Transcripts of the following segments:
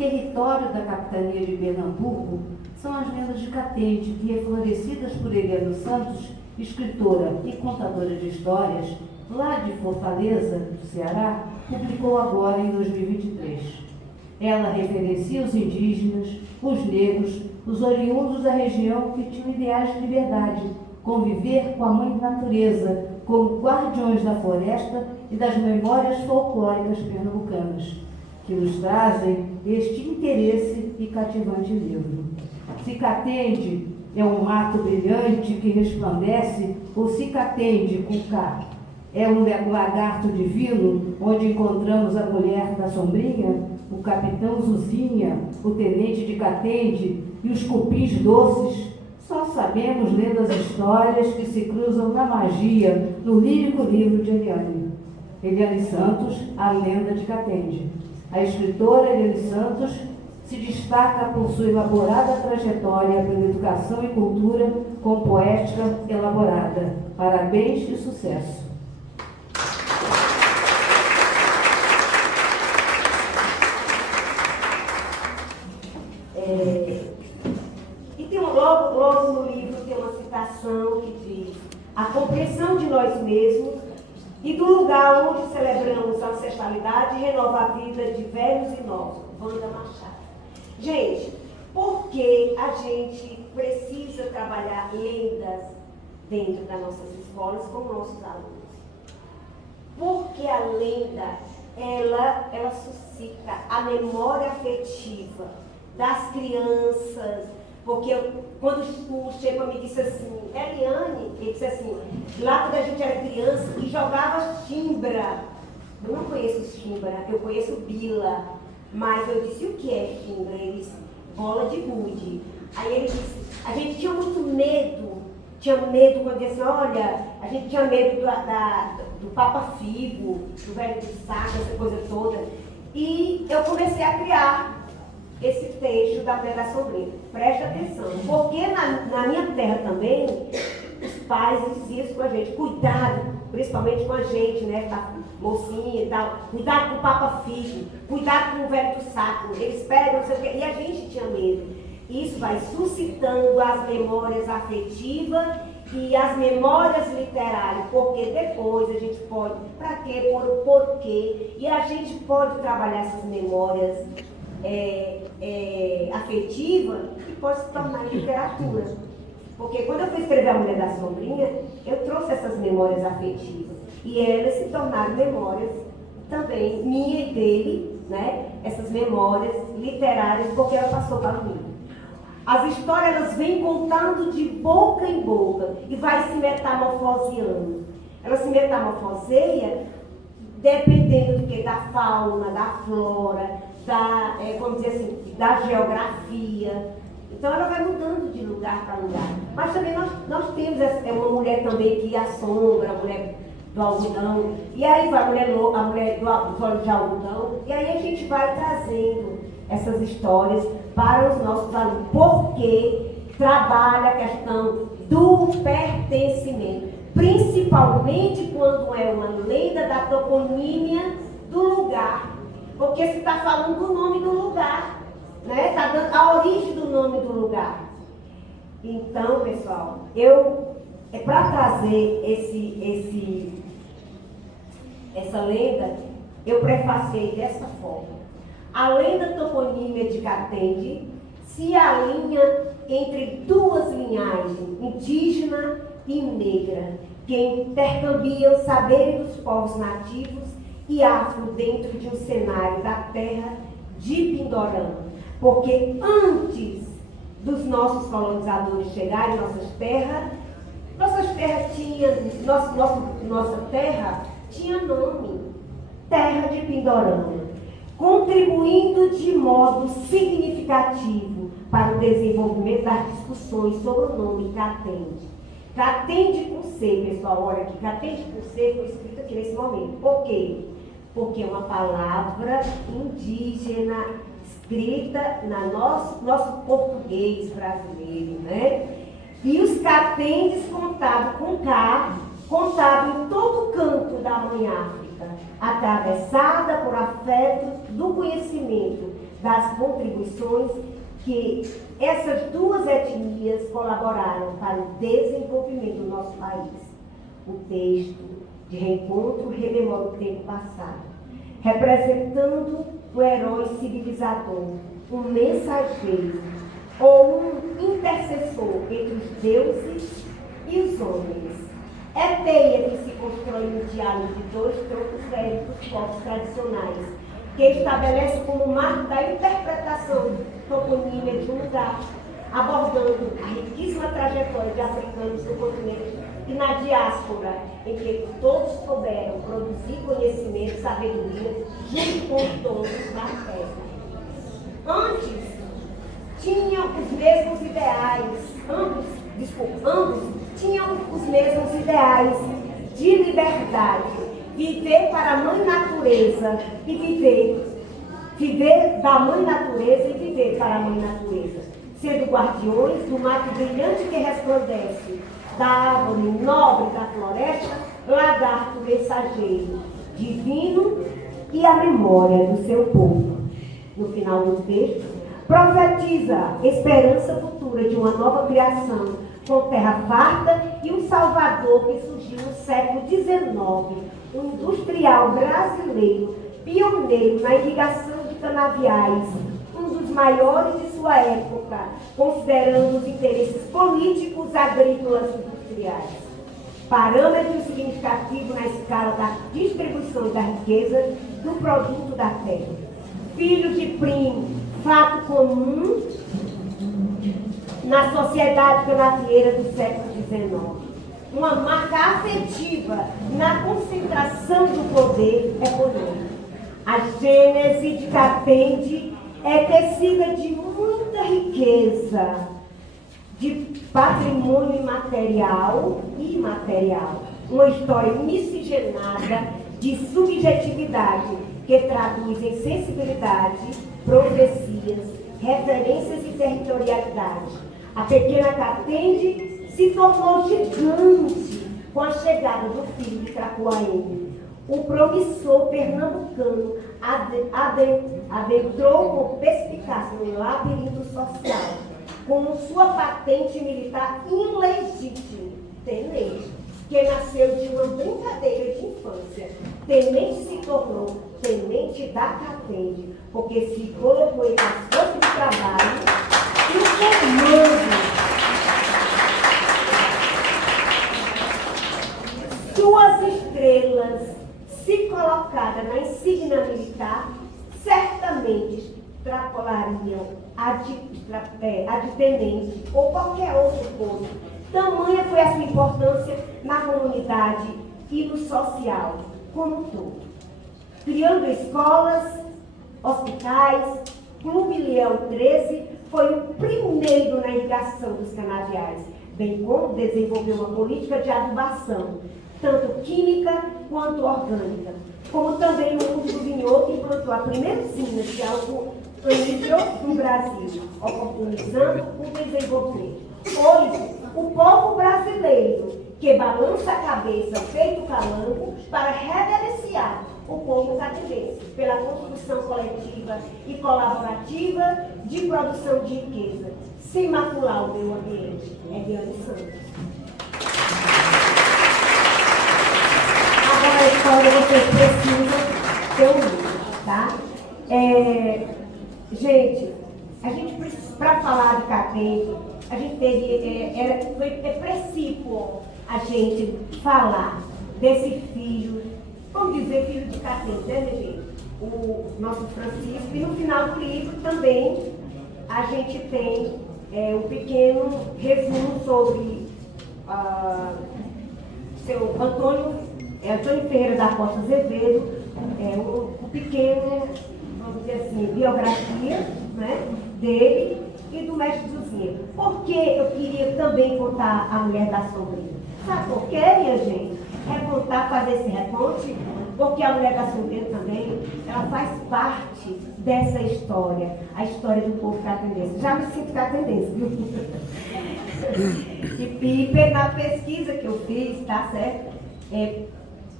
território da capitania de Pernambuco são as lendas de Catende, que, reflorescidas por Eliane Santos, escritora e contadora de histórias, lá de Fortaleza, do Ceará, publicou agora em 2023. Ela referencia os indígenas, os negros, os oriundos da região que tinham ideais de liberdade, conviver com a mãe natureza, como guardiões da floresta e das memórias folclóricas pernambucanas, que nos trazem este interesse e cativante livro. Se Catende é um mato brilhante que resplandece, ou se Catende, com K, é um lagarto divino, onde encontramos a mulher da sombrinha, o capitão Zuzinha, o tenente de Catende e os cupins doces, só sabemos lendo as histórias que se cruzam na magia, no lírico livro de Eliane Santos, A Lenda de Catende. A escritora Eliane Santos se destaca por sua elaborada trajetória pela educação e cultura, com poética elaborada. Parabéns e sucesso! E tem logo no livro tem uma citação que diz: a compreensão de nós mesmos e do lugar onde celebramos a ancestralidade renova a vida de velhos e novos. Wanda Machado. Gente, por que a gente precisa trabalhar lendas dentro das nossas escolas com nossos alunos? Porque a lenda, ela suscita a memória afetiva das crianças. Porque quando o Chepa me disse assim, Eliane, ele disse assim, lá quando a gente era criança e jogava chimbra. Eu não conheço chimbra, eu conheço bila. Mas eu disse, o que é chimbra? Ele disse, bola de gude. Aí ele disse, a gente tinha muito medo. Tinha medo quando disse, olha, a gente tinha medo do Papa Figo, do velho de saco, essa coisa toda. E eu comecei a criar esse texto da Mulher da Sombrinha. Preste atenção, porque na minha terra também, os pais diziam isso com a gente, cuidado, principalmente com a gente, né, da mocinha e tal, cuidado com o Papa Figo, cuidado com o velho do saco, eles pegam, não sei o quê, e a gente tinha medo. Isso vai suscitando as memórias afetivas e as memórias literárias, porque depois a gente pode, para quê, por o porquê, e a gente pode trabalhar essas memórias afetivas e pode se tornar em literatura. Porque quando eu fui escrever A Mulher da Sombrinha, eu trouxe essas memórias afetivas e elas se tornaram memórias também minha e dele, né? Essas memórias literárias, porque ela passou para mim. As histórias elas vêm contando de boca em boca e vai se metamorfoseando. Ela se metamorfoseia dependendo do que? Da fauna, da flora, vamos dizer assim, da geografia. Então ela vai mudando de lugar para lugar. Mas também nós temos uma mulher também que assombra, a mulher do algodão. E aí vai a mulher dos olhos de algodão. E aí a gente vai trazendo essas histórias para os nossos alunos. Porque trabalha a questão do pertencimento. Principalmente quando é uma lenda da toponímia do lugar. Porque se está falando do nome do lugar. Está dando a origem do nome do lugar. Então, pessoal, para trazer essa lenda, eu prefacei dessa forma. A lenda toponímia de Catende se alinha entre duas linhagens, indígena e negra, que intercambiam saberes dos povos nativos e afro dentro de um cenário da terra de Pindorama. Porque antes dos nossos colonizadores chegarem em nossa terra tinha nome, Terra de Pindorama, contribuindo de modo significativo para o desenvolvimento das discussões sobre o nome Catende. Catende com C, pessoal, olha aqui, Catende com C foi escrito aqui nesse momento. Por quê? Porque é uma palavra indígena escrita no nosso português brasileiro, né? E os catendes contados com K, contados em todo canto da mãe África, atravessada por afetos do conhecimento, das contribuições que essas duas etnias colaboraram para o desenvolvimento do nosso país. O texto de reencontro rememora o tempo passado, representando o herói civilizador, um mensageiro ou um intercessor entre os deuses e os homens. É teia que se constrói no diálogo de dois troncos velhos dos povos tradicionais, que estabelece como marco da interpretação toponímica de um lugar, abordando a riquíssima trajetória de africanos no continente e na diáspora, em que todos souberam produzir conhecimento e sabedoria junto com todos da terra. Antes, tinham os mesmos ideais, ambos tinham os mesmos ideais de liberdade, viver para a mãe natureza e viver da mãe natureza e viver para a mãe natureza, sendo guardiões do mato brilhante que resplandece, da árvore nobre da floresta, lagarto mensageiro, divino e a memória do seu povo. No final do texto, profetiza esperança futura de uma nova criação, com terra farta e um Salvador que surgiu no século XIX, um industrial brasileiro, pioneiro na irrigação de canaviais, um dos maiores de sua época, considerando os interesses políticos agrícolas e industriais. Parâmetro significativo na escala da distribuição da riqueza do produto da terra. Filho de primo, fato comum na sociedade canavieira do século XIX. Uma marca afetiva na concentração do poder econômico. A gênese de Catende é tecida de muita riqueza, de patrimônio material e imaterial. Uma história miscigenada de subjetividade que traduz em sensibilidade, profecias, referências e territorialidade. A pequena Catende se tornou gigante com a chegada do filho de Cracoaene. O promissor pernambucano adentrou com perspicácia no labirinto social, com sua patente militar ilegítima, tenente, que nasceu de uma brincadeira de infância. Tenente se tornou tenente da Catende, porque se colocou em as forças de trabalho e o comando. Suas estrelas, se colocadas na insígnia militar, certamente extrapolariam a de tenente ou qualquer outro posto. Tamanha foi a sua importância na comunidade e no social como um todo. Criando escolas, hospitais, Clube Leão 13 foi o primeiro na irrigação dos canaviais, bem como desenvolveu uma política de adubação, tanto química quanto orgânica, como também o uso do vinhoto, que implantou a primeira usina de álcool anídrio no Brasil, oportunizando o desenvolvimento. Hoje, o povo brasileiro, que balança a cabeça feito calango para reverenciar o povo cativense pela construção coletiva e colaborativa de produção de riqueza, sem macular o meio ambiente. É Diane Santos. Agora a história vocês precisam ter um livro, tá? Gente, para falar de Catende, a gente teve, foi precípio a gente falar desse filho, vamos dizer filho de Catende, né, minha gente? O nosso Francisco, e no final do livro também a gente tem um pequeno resumo sobre seu Antônio Ferreira da Costa Azevedo, um pequeno, vamos dizer assim, biografia, né, dele e do mestre Zuzinha. Por que eu queria também contar a Mulher da Sombrinha? Sabe por quê, minha gente? Fazer esse reconte, porque a Mulher da Sombrinha também, ela faz parte dessa história, a história do povo catendense. Já me sinto catendense, viu? E na pesquisa que eu fiz, tá certo?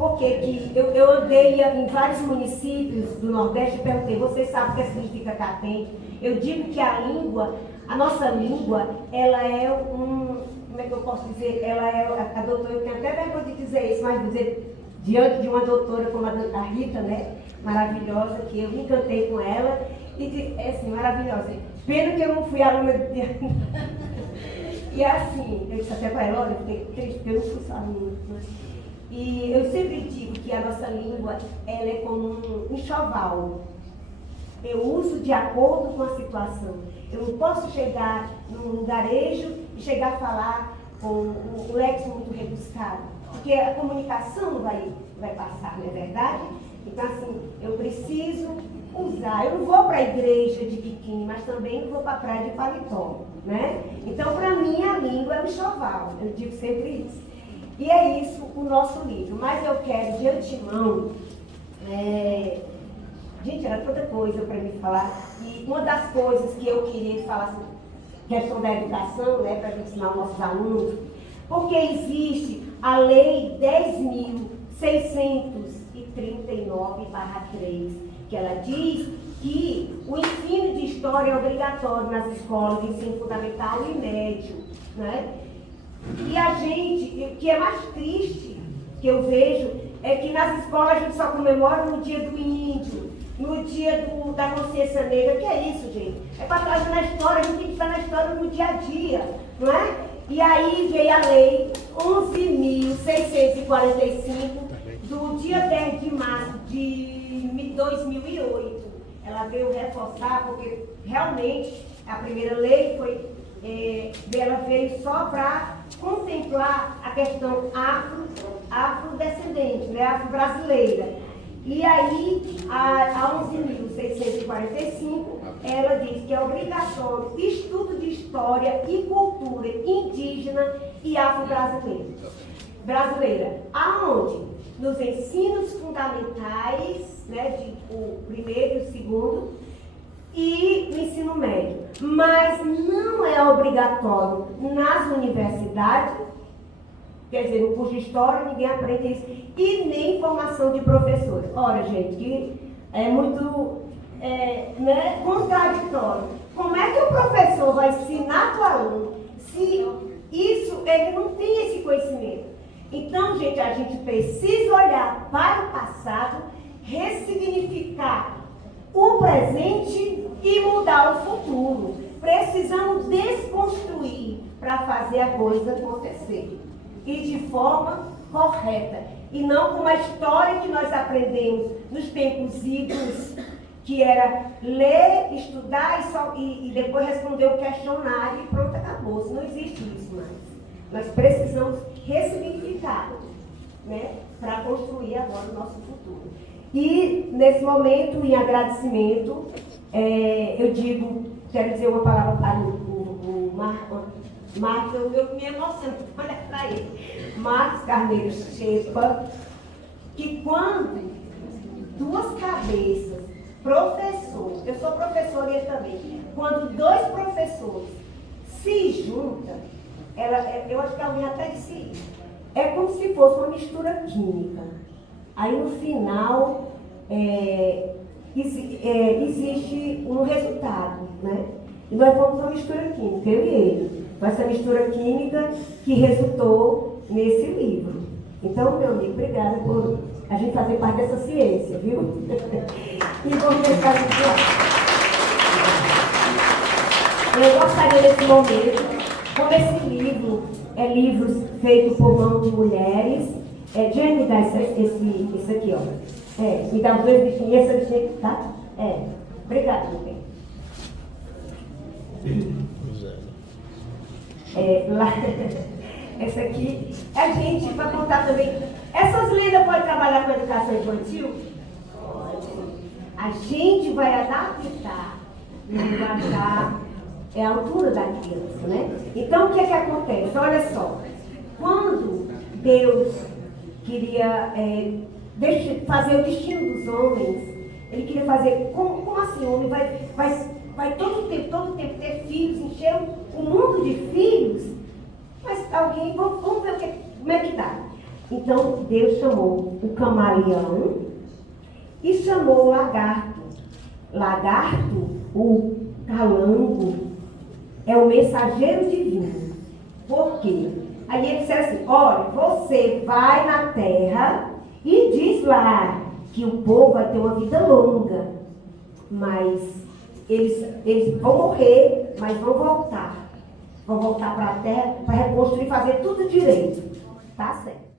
porque que eu andei em vários municípios do Nordeste e perguntei, vocês sabem o que significa catente? Eu digo que a nossa língua, ela é como é que eu posso dizer? Ela é, a doutora, eu tenho até vergonha de dizer isso, mas dizer, diante de uma doutora como a Rita, né, maravilhosa, que eu me encantei com ela, e é assim, maravilhosa. Pena que eu não fui aluna de... E assim, eu disse até para ela, olha, eu não fui sua aluna, né? E eu sempre digo que a nossa língua, ela é como um enxoval. Eu uso de acordo com a situação. Eu não posso chegar num lugarejo e chegar a falar com um léxico muito rebuscado, porque a comunicação não vai passar, não é verdade? Então, assim, eu preciso usar. Eu não vou para a igreja de biquíni, mas também não vou para a praia de paletó, né? Então, para mim, a língua é um enxoval. Eu digo sempre isso. E é isso o nosso livro. Mas eu quero, de antemão, gente, era tanta coisa para me falar. E uma das coisas que eu queria falar sobre questão da educação, né, para a gente ensinar os nossos alunos, porque existe a Lei 10.639/3, que ela diz que o ensino de história é obrigatório nas escolas de ensino fundamental e médio, né? E a gente, o que é mais triste que eu vejo é que nas escolas a gente só comemora no dia do índio, no dia da consciência negra. Que é isso, gente? É para trazer na história, a gente tem que estar na história no dia a dia, não é? E aí veio a lei 11.645 do dia 10 de março de 2008. Ela veio reforçar, porque realmente a primeira lei ela veio só para contemplar a questão afrodescendente, né, afro-brasileira. E aí, a 11.645, ela diz que é obrigatório estudo de história e cultura indígena e afro-brasileira. Aonde? Nos ensinos fundamentais, né, o primeiro e o segundo, e no ensino médio. Mas não é obrigatório nas universidades, quer dizer, no curso de história ninguém aprende isso, e nem formação de professores. Ora, gente, que é muito né, contraditório. Como é que o professor vai ensinar para o aluno se ele não tem esse conhecimento? Então, gente, a gente precisa olhar para o passado, ressignificar o presente e mudar o futuro. Precisamos desconstruir para fazer a coisa acontecer. E de forma correta. E não como a história que nós aprendemos nos tempos idos, que era ler, estudar e depois responder o questionário e pronto, acabou. Não existe isso mais. Nós precisamos ressignificar, né, para construir agora o nosso futuro. E, nesse momento, em agradecimento, eu quero dizer uma palavra para o Marcos, eu me emociono, olha para ele. Marcos Carneiro Shepa, que quando duas cabeças, professor, eu sou professora e ele também, quando dois professores se juntam, eu acho que alguém até disse isso, é como se fosse uma mistura química. Aí no final existe um resultado, né? E nós fomos uma mistura química, eu e ele. Essa mistura química que resultou nesse livro. Então, meu amigo, obrigada por a gente fazer parte dessa ciência, viu? E vamos deixar de eu gostaria nesse momento, como esse livro é livro feito por mão de mulheres, Jane, me dá esse aqui, ó. Me dá os dois bichinhos, essa bichinha aqui, tá? Obrigada, meu bem. Essa aqui, a gente vai contar também. Essas lendas podem trabalhar com a educação infantil? A gente vai adaptar o linguajar, a altura da criança, né? Então, o que é que acontece? Olha só, quando Deus queria fazer o destino dos homens, ele queria fazer, como assim, o homem vai todo o tempo ter filhos, encher o mundo de filhos, mas alguém, vamos ver como é que dá. Então Deus chamou o camaleão e chamou o lagarto. Lagarto, o calango, é o mensageiro divino. Por quê? Aí ele disse assim, olha, você vai na terra e diz lá que o povo vai ter uma vida longa, mas eles vão morrer, mas vão voltar. Vão voltar para a terra para reconstruir, fazer tudo direito. Tá certo.